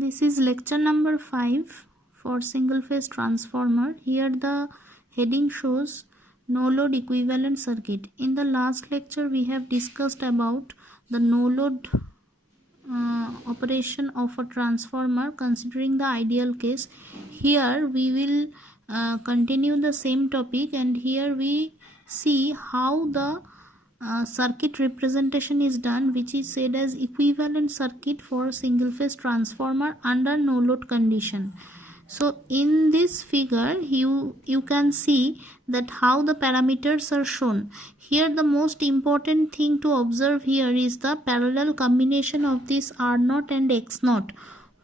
This is lecture number 5 for single phase transformer. Here the heading shows no load equivalent circuit. In the last lecture we have discussed about the no load operation of a transformer considering the ideal case. Here we will continue the same topic, and here we see how the circuit representation is done, which is said as equivalent circuit for a single phase transformer under no load condition. So in this figure you can see that how the parameters are shown. Here the most important thing to observe here is the parallel combination of this R0 and X0.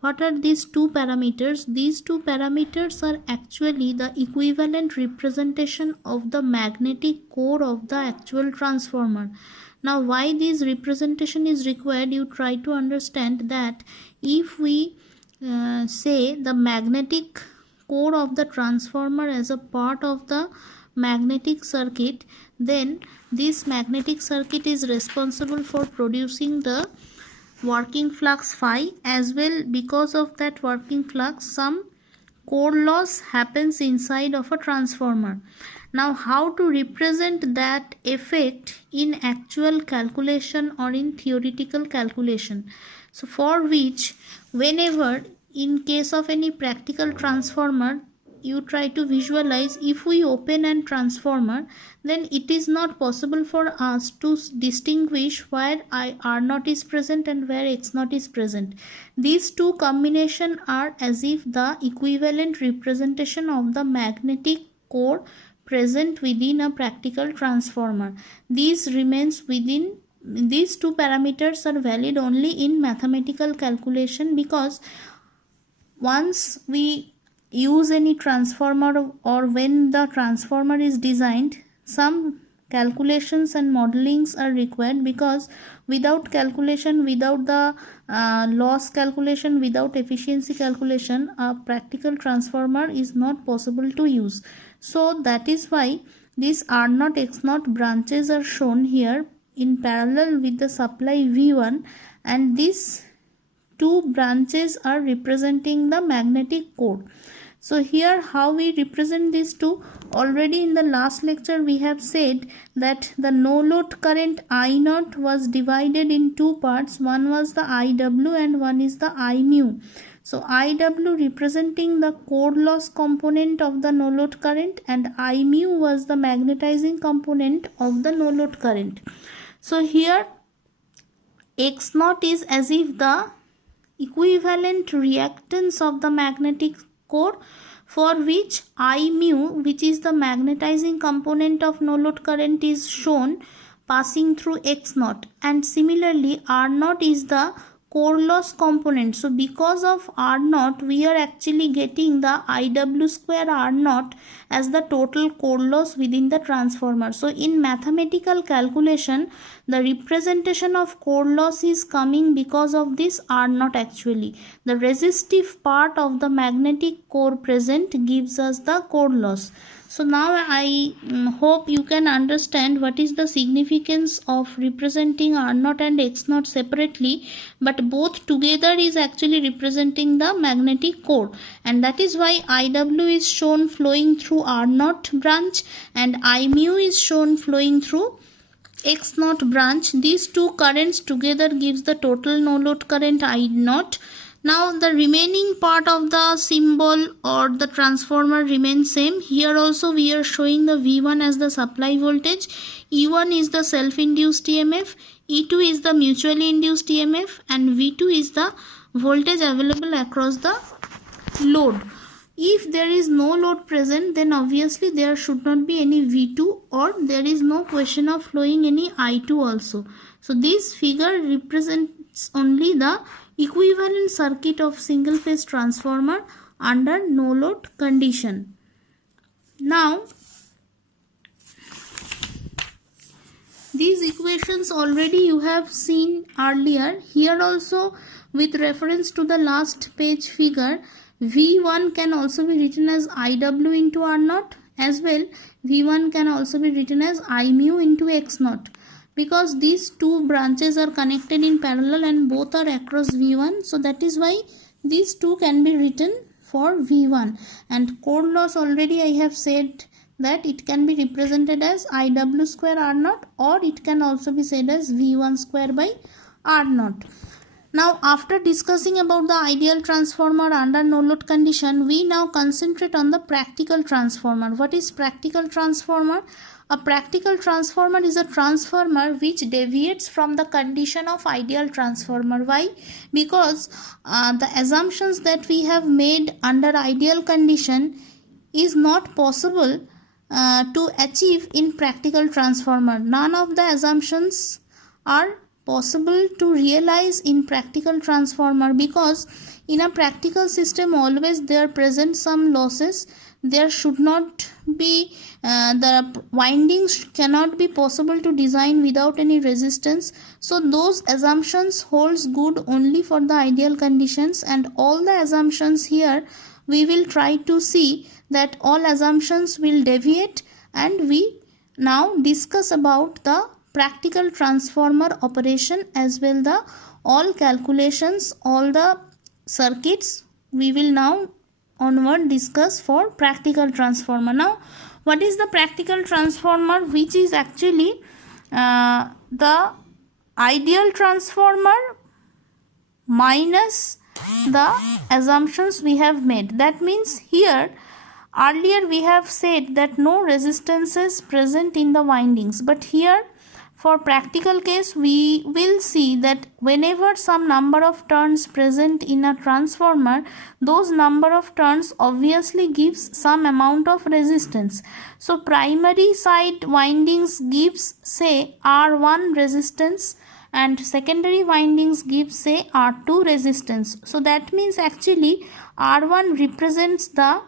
What are these two parameters? These two parameters are actually the equivalent representation of the magnetic core of the actual transformer. Now why this representation is required, you try to understand that if we say the magnetic core of the transformer as a part of the magnetic circuit, then this magnetic circuit is responsible for producing the working flux phi as well. Because of that working flux, some core loss happens inside of a transformer. Now how to represent that effect in actual calculation or in theoretical calculation? So for which, whenever in case of any practical transformer, you try to visualize, if we open a transformer, then it is not possible for us to distinguish where R0 is present and where X0 is present. These two combination are as if the equivalent representation of the magnetic core present within a practical transformer. These two parameters are valid only in mathematical calculation, because once we use any transformer or when the transformer is designed, some calculations and modelings are required, because without calculation, without the loss calculation, without efficiency calculation, a practical transformer is not possible to use. So that is why these R0 X0 branches are shown here in parallel with the supply V1, and these two branches are representing the magnetic core. So here how we represent these two, already in the last lecture we have said that the no load current I0 was divided in two parts. One was the IW and one is the I mu. So IW representing the core loss component of the no load current, and I mu was the magnetizing component of the no load current. So here X0 is as if the equivalent reactance of the magnetic core, for which I mu, which is the magnetizing component of no load current, is shown passing through X0, and similarly R0 is the core loss component. So because of R0 we are actually getting the IW square R0 as the total core loss within the transformer. So in mathematical calculation, the representation of core loss is coming because of this R0 actually. The resistive part of the magnetic core present gives us the core loss. So now I hope you can understand what is the significance of representing R0 and X0 separately, but both together is actually representing the magnetic core, and that is why IW is shown flowing through R0 branch and I mu is shown flowing through X0 branch. These two currents together gives the total no load current I0. Now the remaining part of the symbol or the transformer remains same. Here also we are showing the V1 as the supply voltage, E1 is the self-induced EMF, E2 is the mutually induced EMF, and V2 is the voltage available across the load. If there is no load present, then obviously there should not be any V2, or there is no question of flowing any I2 also. So this figure represents only the equivalent circuit of single phase transformer under no load condition. Now these equations already you have seen earlier. Here also, with reference to the last page figure, V1 can also be written as IW into R0, as well V1 can also be written as I mu into X0. Because these two branches are connected in parallel and both are across V1, so that is why these two can be written for V1, and core loss already I have said that it can be represented as IW square R naught, or it can also be said as V1 square by R naught. Now, after discussing about the ideal transformer under no load condition, we now concentrate on the practical transformer. What is practical transformer? A practical transformer is a transformer which deviates from the condition of ideal transformer. Why? Because the assumptions that we have made under ideal condition is not possible to achieve in practical transformer. None of the assumptions are possible to realize in practical transformer, because in a practical system always there present some losses. There should not be the windings cannot be possible to design without any resistance. So those assumptions holds good only for the ideal conditions, and all the assumptions here we will try to see that all assumptions will deviate, and we now discuss about the practical transformer operation as well the all calculations, all the circuits we will now onward discuss for practical transformer. Now, what is the practical transformer, which is actually the ideal transformer minus the assumptions we have made. That means here earlier we have said that no resistances present in the windings, but here for practical case we will see that whenever some number of turns present in a transformer, those number of turns obviously gives some amount of resistance. So primary side windings gives say R1 resistance, and secondary windings give say R2 resistance. So that means actually R1 represents the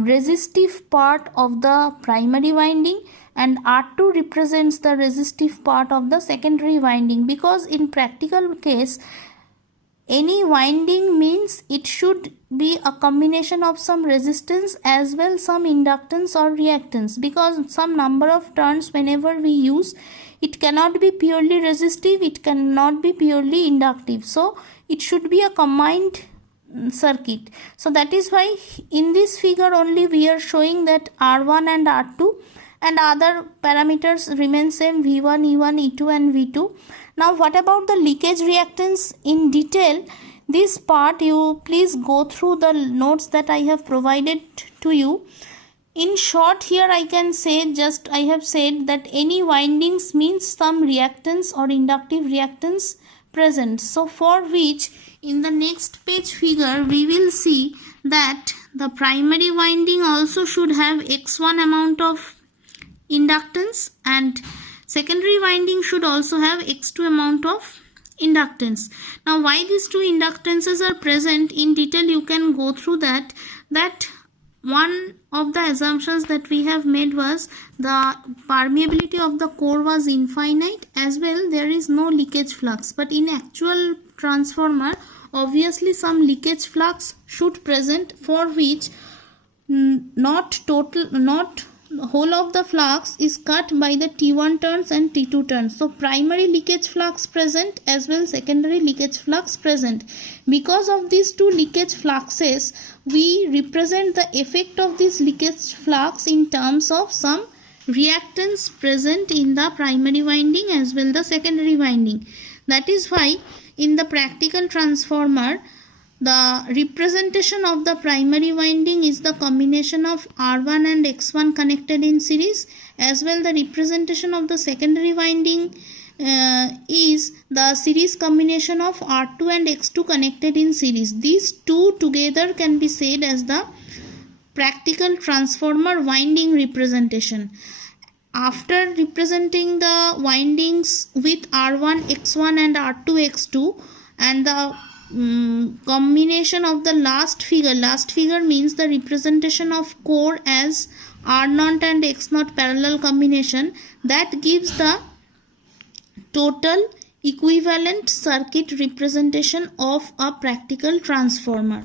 resistive part of the primary winding, and R2 represents the resistive part of the secondary winding, because in practical case any winding means it should be a combination of some resistance as well some inductance or reactance, because some number of turns whenever we use, it cannot be purely resistive, it cannot be purely inductive, so it should be a combined circuit. So that is why in this figure only we are showing that R1 and R2 and other parameters remain same, V1, E1, E2 and V2. Now what about the leakage reactance in detail? This part you please go through the notes that I have provided to you. In short, here I can say just I have said that any windings means some reactance or inductive reactance present. So for which in the next page figure we will see that the primary winding also should have x1 amount of inductance, and secondary winding should also have x2 amount of inductance. Now why these two inductances are present in detail you can go through that one of the assumptions that we have made was the permeability of the core was infinite, as well there is no leakage flux, but in actual transformer obviously some leakage flux should present, for which not whole of the flux is cut by the T1 turns and T2 turns. So primary leakage flux present as well secondary leakage flux present. Because of these two leakage fluxes, we represent the effect of this leakage flux in terms of some reactance present in the primary winding as well the secondary winding. That is why in the practical transformer, the representation of the primary winding is the combination of R1 and X1 connected in series, as well the representation of the secondary winding is the series combination of R2 and X2 connected in series. These two together can be said as the practical transformer winding representation. After representing the windings with R1 X1 and R2 X2 and the combination of the last figure means the representation of core as R0 and X0 parallel combination, that gives the total equivalent circuit representation of a practical transformer.